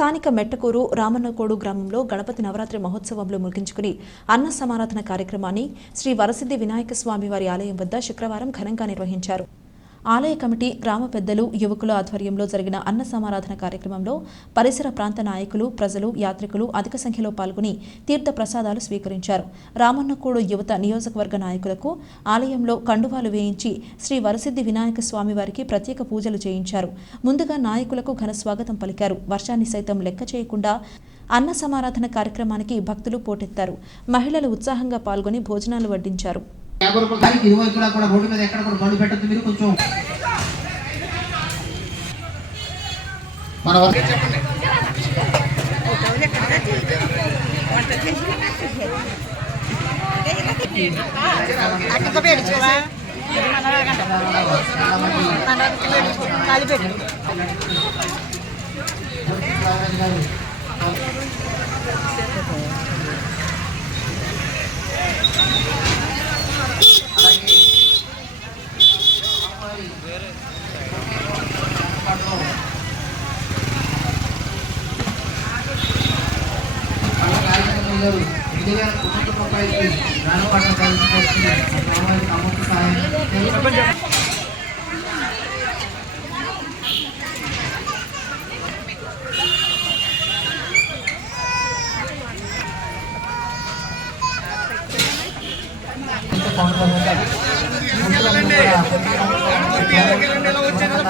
స్థానిక మెట్టకూరు రామన్నకోడు గ్రామంలో గణపతి నవరాత్రి మహోత్సవంలో ముగించుకుని అన్న సమారాధన కార్యక్రమాన్ని శ్రీ వరసిద్ధి వినాయక స్వామి వారి ఆలయం వద్ద శుక్రవారం ఘనంగా నిర్వహించారు. ఆలయ కమిటీ గ్రామ పెద్దలు యువకుల ఆధ్వర్యంలో జరిగిన అన్న సమారాధన కార్యక్రమంలో పరిసర ప్రాంత నాయకులు ప్రజలు యాత్రికులు అధిక సంఖ్యలో పాల్గొని తీర్థ ప్రసాదాలు స్వీకరించారు. రామన్నకోడు యువత నియోజకవర్గ నాయకులకు ఆలయంలో కండువాలు వేయించి శ్రీ వరసిద్ధి వినాయక స్వామి వారికి ప్రత్యేక పూజలు చేయించారు. ముందుగా నాయకులకు ఘన స్వాగతం పలికారు. వర్షాన్ని సైతం లెక్క చేయకుండా అన్న సమారాధన కార్యక్రమానికి భక్తులు పోటెత్తారు. మహిళలు ఉత్సాహంగా పాల్గొని భోజనాలు వడ్డించారు. యాభై రూపాయలు దానికి ఇరువైపులా కూడా రోడ్డు మీద ఎక్కడ కూడా బండి పెట్టద్దు మీరు కొంచెం మన వరకు అక్కకు పేడించుకోవా కలిపెట్టు గారు రెండు వేల కోట్ల రూపాయలకి గ్రామపాట కలిసి సామాజిక అమౌంట్ సహాయం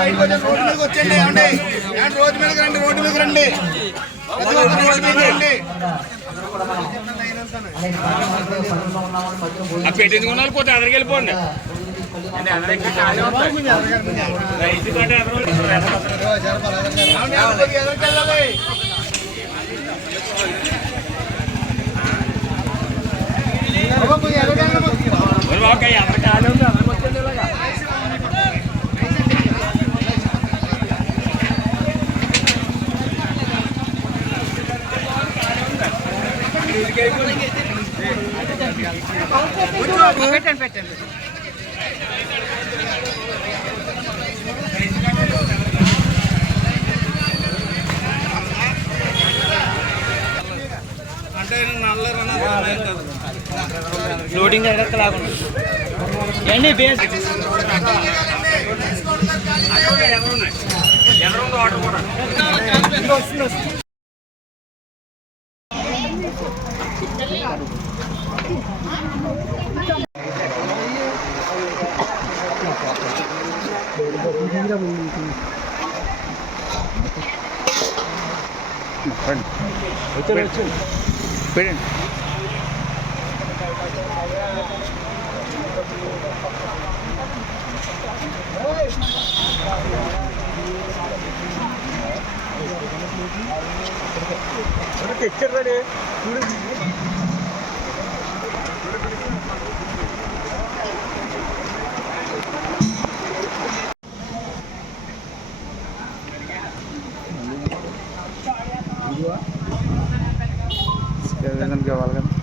ఏమండి? ఏమండి రోడ్డు మీదకి రండి రోడ్డు మీదకి రండి. ప్రతి ఒక్కరు రోడ్డు మీదకి రండి. ఆ పెట్టించుకున్నారు పోతే అదరికి వెళ్ళిపోండి. రైతు కంటే ఎదరు పెట్టండి పెట్టండి లోడింగ్ ఎక్కడ లాగుంది ఏండి బేస్ ఉంది వాటర్ కూడా. పెట్టండి తెచ్చారు Sekali dengan kan.